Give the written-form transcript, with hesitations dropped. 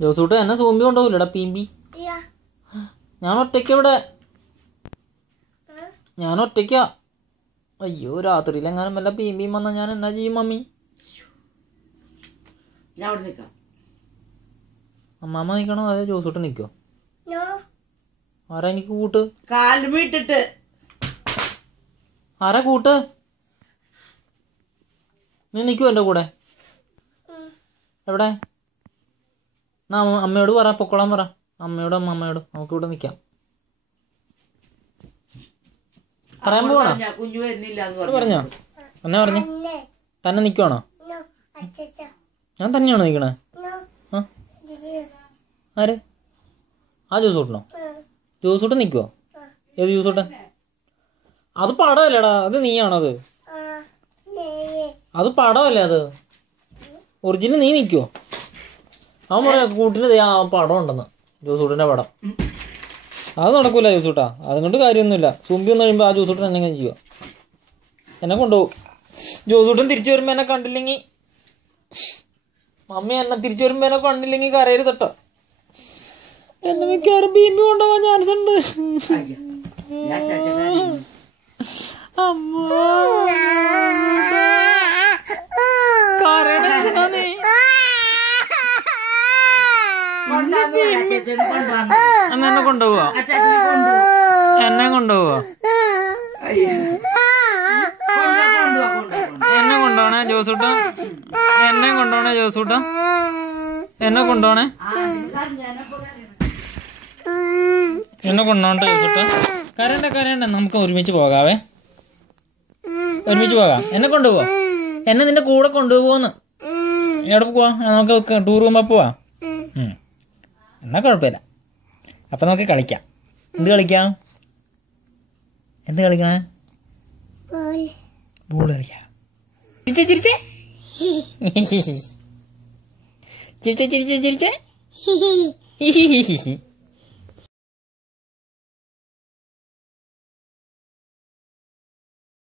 ജോസൂട്ട് എന്നെ സൂമ്പി കൊണ്ടുപോകില്ലടാ പീമ്പി. ഞാൻ ഒറ്റയ്ക്കാ. അയ്യോ രാത്രിയിൽ എങ്ങാനും വല്ല പീമ്പിയും വന്നാൽ ഞാൻ എന്നാ ചെയ്യും മമ്മി? അമ്മാമ്മ നിക്കണോ അതെ ജോസൂട്ട് നിക്കോ? ആരാ എനിക്ക് കൂട്ട്? ആരാ കൂട്ട്? നീ നിൽക്കുമോ എൻ്റെ കൂടെ? എവിടെ? അമ്മയോട് പറ, പൊക്കോളാൻ പറ. അമ്മയോടും അമ്മയോടും നമുക്ക് ഇവിടെ നിൽക്കാം. പറയാൻ പോവാണോ? പറഞ്ഞോ എന്നാ പറഞ്ഞ? തന്നെ നിൽക്കുവാണോ? ഞാൻ തന്നെയാണോ നിൽക്കണേ? ആര്? ആ ജോസൂട്ടനോ? ജോസൂട്ടൻ നിൽക്കുവോ? ഏത് ജോസൂട്ടൻ? അത് പടമല്ലേടാ, അത് നീയാണത്. അത് പടമല്ലേ, അത് ഒറിജിനൽ. നീ നിൽക്കുവോ? അവൻ പറയാ കൂട്ടിന് ആ പടം ഉണ്ടെന്ന്, ജോസൂട്ടൻ്റെ പടം. അത് നടക്കൂല ജോസൂട്ടാ, അതുകൊണ്ട് കാര്യമൊന്നുമില്ല. സൂമ്പി ഒന്ന് കഴിയുമ്പോൾ ആ ജോസൂട്ടൻ എന്നെ ചെയ്യുക, എന്നെ കൊണ്ടുപോകും. ജോസൂട്ടൻ തിരിച്ചു വരുമ്പോൾ എന്നെ കണ്ടില്ലെങ്കിൽ, മമ്മി എന്നെ തിരിച്ചു വരുമ്പോൾ എന്നെ കണ്ടില്ലെങ്കിൽ കരയരുത് കേട്ടോ. എന്നെ മിക്കവാറും ബീമ്പി കൊണ്ടുപോകാൻ ചാൻസ് ഉണ്ട്. എന്നെ കൊണ്ടുപോവാ, എന്നെ കൊണ്ടുപോവാ, എന്നെ കൊണ്ടുപോണേ ജോസൂട്ട, എന്നെ കൊണ്ടുപോണേ ജോസൂട്ട, എന്നെ കൊണ്ടുപോണേ, എന്നെ കൊണ്ടുപോകട്ടെ ജോസൂട്ട. കരണ്ട, നമുക്ക് ഒരുമിച്ച് പോകാവേ, ഒരുമിച്ച് പോകാം. എന്നെ കൊണ്ടുപോവാ, എന്നെ നിന്റെ കൂടെ കൊണ്ടുപോകുന്നു. എവിടെ പോവാ? നമുക്ക് ടൂർ പോകുമ്പോ പോവാ. എന്നാ കുഴപ്പമില്ല. അപ്പൊ നമുക്ക് കളിക്കാം. എന്ത് കളിക്കാം? എന്ത് കളിക്കണേ? ബോൾ കളിക്കാം. ചിരിച്ചേ ചിരിച്ചേ ചിരിച്ചേ ചിരിച്ചേ ചിരിച്ചേ.